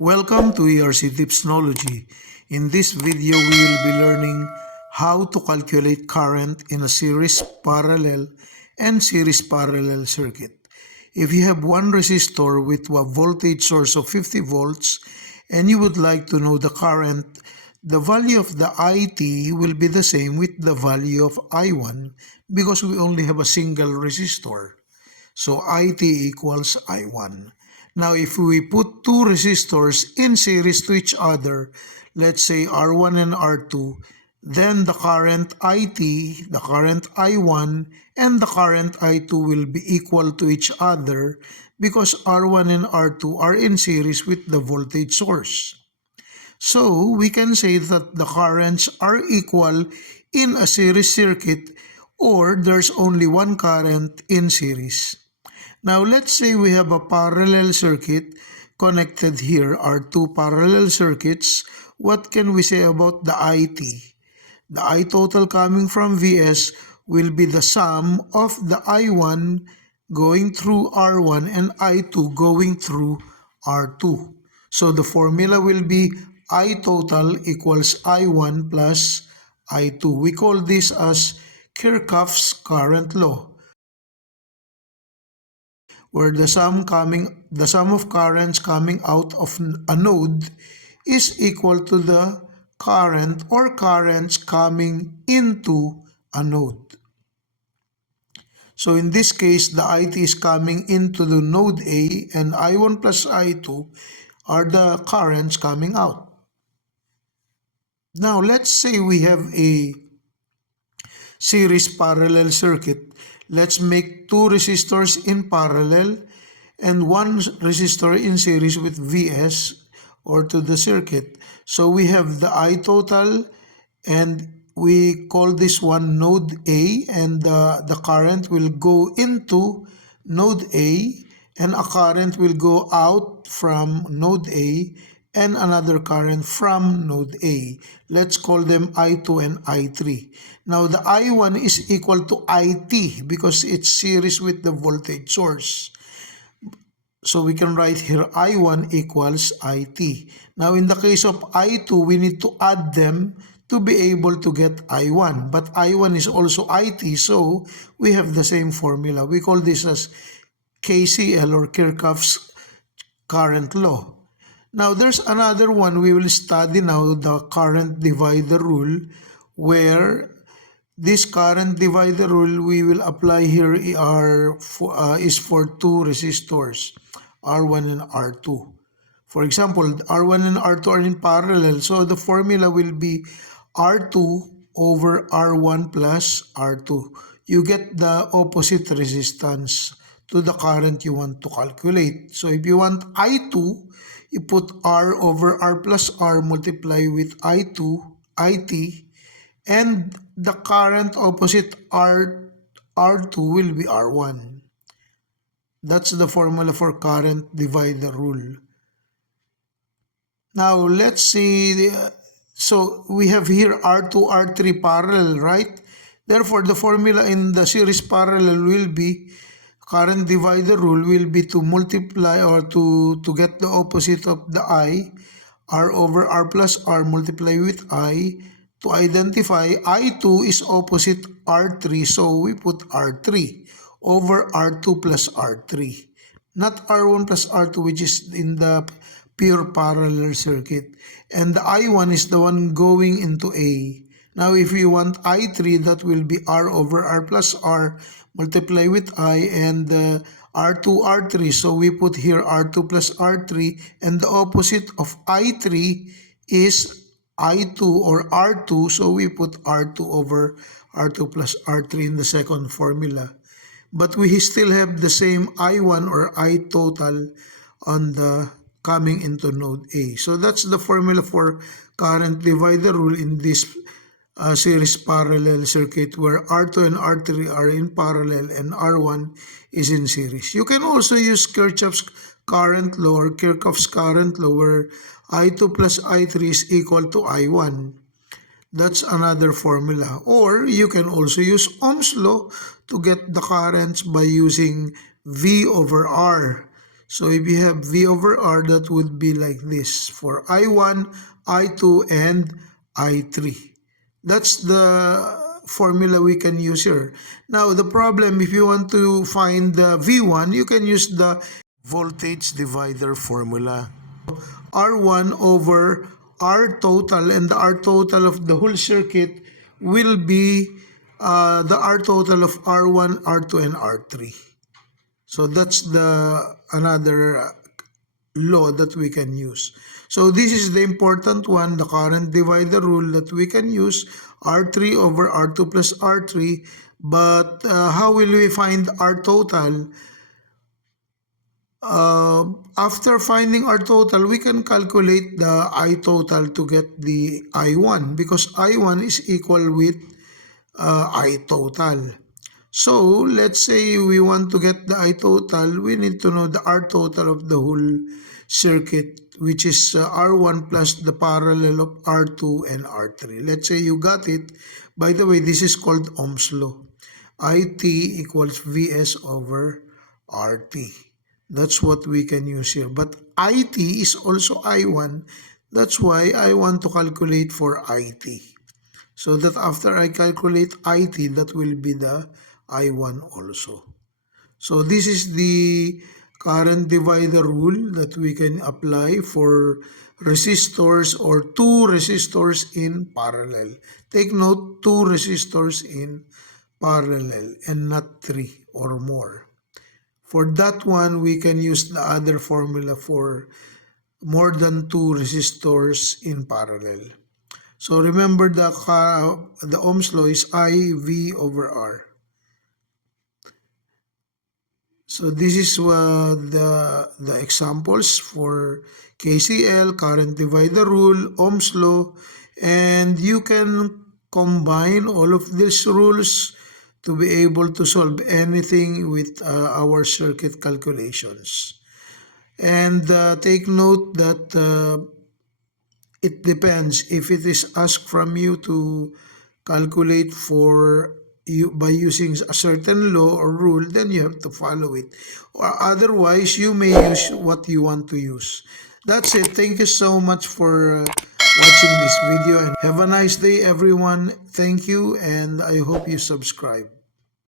Welcome to ERC Tipsnology. In this video, we will be learning how to calculate current in a series parallel and series parallel circuit. If you have one resistor with a voltage source of 50 volts and you would like to know the current, the value of the IT will be the same with the value of I1 because we only have a single resistor. So IT equals I1. Now if we put two resistors in series to each other, let's say R1 and R2, then the current IT, the current I1, and the current I2 will be equal to each other because R1 and R2 are in series with the voltage source. So we can say that the currents are equal in a series circuit or there's only one current in series. Now let's say we have a parallel circuit connected. Here are two parallel circuits. What can we say about the IT? The I total coming from Vs will be the sum of the I1 going through R1 and I2 going through R2. So the formula will be I total equals I1 plus I2. We call this as Kirchhoff's current law, where the sum of currents coming out of a node is equal to the current or currents coming into a node. So in this case, the IT is coming into the node A and I1 plus I2 are the currents coming out. Now let's say we have a series parallel circuit. Let's make two resistors in parallel and one resistor in series with Vs or to the circuit. So we have the I total and we call this one node A, and the current will go into node A and a current will go out from node A and another current from node A. Let's call them I2 and I3. Now the I1 is equal to IT because it's series with the voltage source. So we can write here I1 equals IT. Now in the case of I2, we need to add them to be able to get I1. But I1 is also IT, so we have the same formula. We call this as KCL or Kirchhoff's current law. Now there's another one we will study now, the current divider rule, where this current divider rule we will apply here is for two resistors, R1 and R2. For example, R1 and R2 are in parallel, so the formula will be R2 over R1 plus R2. You get the opposite resistance to the current you want to calculate. So if you want I2, you put R over R plus R multiply with I2, IT, and the current opposite R2 will be R1. That's the formula for current divider rule. Now let's see, so we have here R2, R3 parallel, right? Therefore, the formula in the series parallel will be, current divider rule will be to multiply or to get the opposite of the I, R over R plus R multiply with I. To identify, I2 is opposite R3, so we put R3 over R2 plus R3. Not R1 plus R2, which is in the pure parallel circuit. And the I1 is the one going into A. Now if we want I3, that will be R over R plus R multiply with I and R2, R3. So we put here R2 plus R3, and the opposite of I3 is I2 or R2, so we put R2 over R2 plus R3 in the second formula. But we still have the same I1 or I total on the coming into node A. So that's the formula for current divider rule in this series parallel circuit where R2 and R3 are in parallel and R1 is in series. You can also use Kirchhoff's current law or Kirchhoff's current law where I2 plus I3 is equal to I1. That's another formula. Or you can also use Ohm's law to get the currents by using V over R. So if you have V over R, that would be like this for I1, I2, and I3. That's the formula we can use here. Now, the problem, if you want to find the V1, you can use the voltage divider formula. R1 over R total, and the R total of the whole circuit will be the R total of R1, R2, and R3. So that's the another law that we can use. So this is the important one, the current divider rule that we can use, R3 over R2 plus R3. But how will we find R total? After finding our total, we can calculate the I total to get the I1, because I1 is equal with I total. So let's say we want to get the I total, we need to know the R total of the whole circuit, which is R1 plus the parallel of R2 and R3. Let's say you got it. By the way, this is called Ohm's law. IT equals Vs over RT. That's what we can use here. But IT is also I1. That's why I want to calculate for IT. So that after I calculate IT, that will be the I1 also. So this is the current divider rule that we can apply for resistors or two resistors in parallel. Take note, two resistors in parallel and not three or more. For that one, we can use the other formula for more than two resistors in parallel. So remember the Ohm's law is IV over R. So this is the examples for KCL, current divider rule, Ohm's law, and you can combine all of these rules to be able to solve anything with our circuit calculations. And take note that it depends. If it is asked from you to calculate for you by using a certain law or rule, then you have to follow it. Or otherwise, you may use what you want to use. That's it. Thank you so much for watching this video, and have a nice day, everyone. Thank you, and I hope you subscribe.